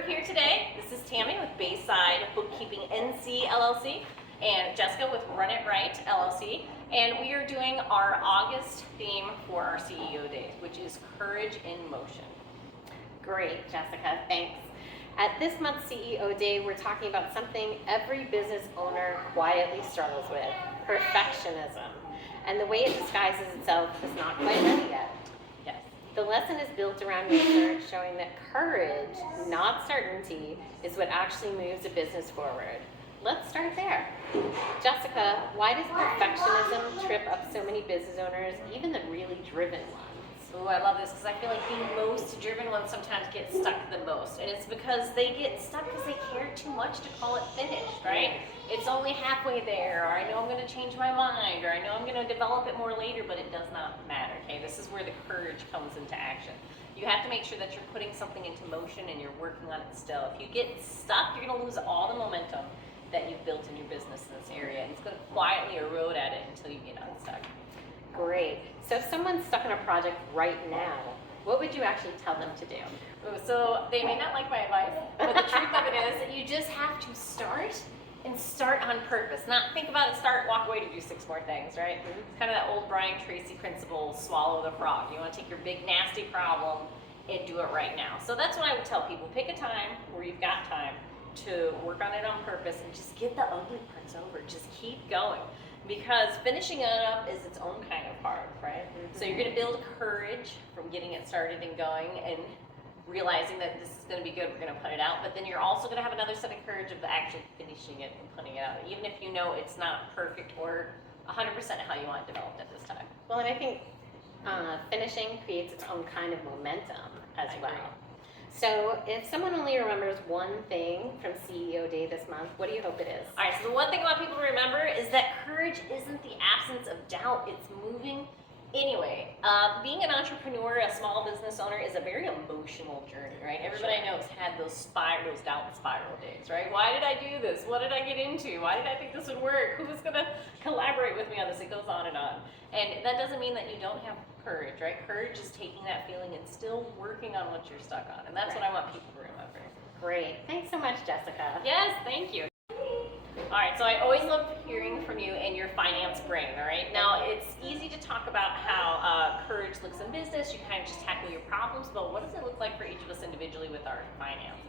We're here today. This is Tammy with Bayside Bookkeeping NC LLC and Jessica with RunItRight LLC. And we are doing our August theme for our CEO Days, which is Courage in Motion. Great, Jessica, thanks. At this month's CEO Day, we're talking about something every business owner quietly struggles with, perfectionism. And the way it disguises itself is not quite ready yet. Yes. The lesson is built around research showing that courage, not certainty, is what actually moves a business forward. Let's start there. Jessica, why does perfectionism trip up so many business owners, even the really driven ones? Oh, I love this because I feel like the most driven ones sometimes get stuck the most. And it's because they get stuck because they care too much to call it finished, right? It's only halfway there, or I know I'm going to change my mind, or I know I'm going to develop it more later, but it does not matter, okay? This is where the courage comes into action. You have to make sure that you're putting something into motion and you're working on it still. If you get stuck, you're going to lose all the momentum that you've built in your business in this area, and it's going to quietly erode at it until you get unstuck. Great. So if someone's stuck in a project right now, what would you actually tell them to do? So they may not like my advice, but the truth of it is that you just have to start and start on purpose. Not think about it, start, walk away to do 6 more things, right? It's kind of that old Brian Tracy principle, swallow the frog. You want to take your big nasty problem and do it right now. So that's what I would tell people. Pick a time where you've got time to work on it on purpose and just get the ugly parts over. Just keep going. Because finishing it up is its own kind of hard, right? So you're going to build courage from getting it started and going and realizing that this is going to be good, we're going to put it out. But then you're also going to have another set of courage of actually finishing it and putting it out, even if you know it's not perfect or 100% how you want it developed at this time. Well, and I think finishing creates its own kind of momentum as well. So if someone only remembers one thing from CEO Day this month, what do you hope it is? All right, so the one thing I want people to remember is that courage isn't the absence of doubt, it's moving anyway. Being an entrepreneur, a small business owner, is a very emotional journey, right? Everybody I know has had those doubt spiral days, right? Why did I do this? What did I get into? Why did I think this would work? Who was going to collaborate with me on this? It goes on. And that doesn't mean that you don't have courage, right? Courage is taking that feeling and still working on what you're stuck on. And that's what I want people to remember. Great. Thanks so much, Jessica. Yes, thank you. All right, so I always love hearing from you and your finance brain, all right? Now, it's easy to talk about how courage looks in business. You kind of just tackle your problems, but what does it look like for each of us individually with our finances?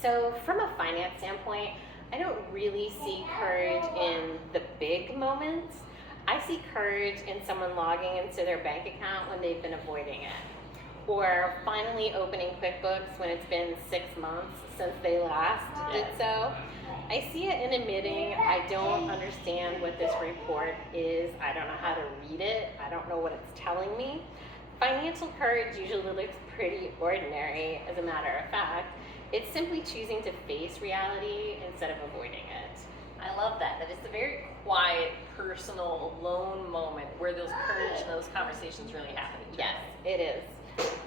So from a finance standpoint, I don't really see courage in the big moments. I see courage in someone logging into their bank account when they've been avoiding it, or finally opening QuickBooks when it's been 6 months since they last did so. I see it in admitting I don't understand what this report is. I don't know how to read it. I don't know what it's telling me. Financial courage usually looks pretty ordinary, as a matter of fact. It's simply choosing to face reality instead of avoiding it. I love that it's a very quiet, personal, alone moment where those courage and those conversations really happen. Yes, it is.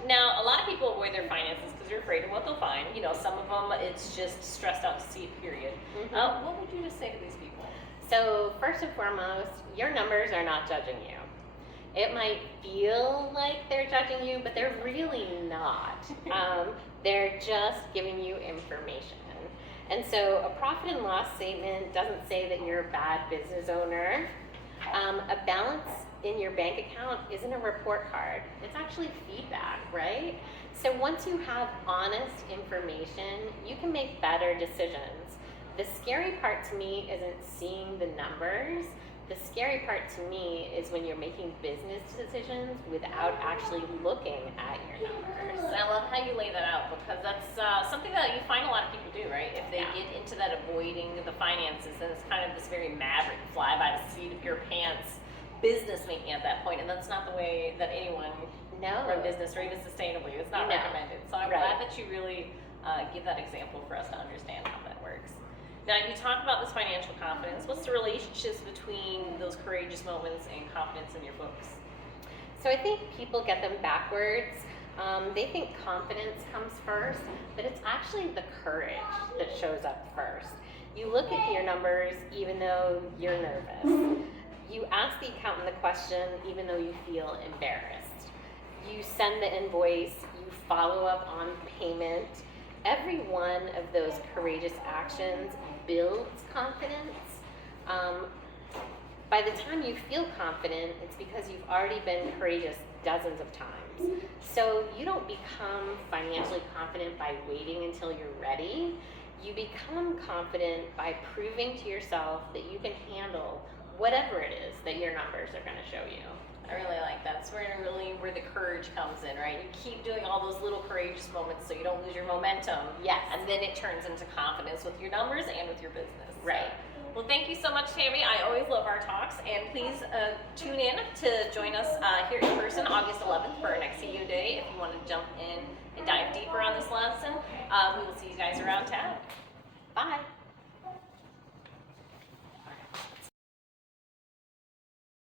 Now, a lot of people avoid their finances because they're afraid of what they'll find. You know, some of them, it's just stressed out to see, period. What would you just say to these people? So first and foremost, your numbers are not judging you. It might feel like they're judging you, but they're really not. They're just giving you information. And so a profit and loss statement doesn't say that you're a bad business owner. A balance in your bank account isn't a report card. It's actually feedback, right? So once you have honest information, you can make better decisions. The scary part to me isn't seeing the numbers. The scary part to me is when you're making business decisions without actually looking at your numbers. I love how you lay that out, because that's something that you find a lot of people do, right? If they get into that avoiding the finances, then it's kind of this very maverick, fly by the seat of your pants business making at that point, and that's not the way that anyone run business or even sustainably. It's not recommended. So I'm glad that you really give that example for us to understand how that works. Now, you talk about this financial confidence. What's the relationships between those courageous moments and confidence in your books? So I think people get them backwards. They think confidence comes first, but it's actually the courage that shows up first. You look at your numbers even though you're nervous. You ask the accountant the question even though you feel embarrassed. You send the invoice, you follow up on payment, every one of those courageous actions builds confidence. By the time you feel confident, it's because you've already been courageous dozens of times. So you don't become financially confident by waiting until you're ready. You become confident by proving to yourself that you can handle whatever it is that your numbers are going to show you. I really like that. It's where the courage comes in, right? You keep doing all those little courageous moments so you don't lose your momentum. Yes. And then it turns into confidence with your numbers and with your business. Right. Well, thank you so much, Tammy. I always love our talks, and please tune in to join us here in person August 11th for our next CEO Day if you want to jump in and dive deeper on this lesson. We will see you guys around town. Bye.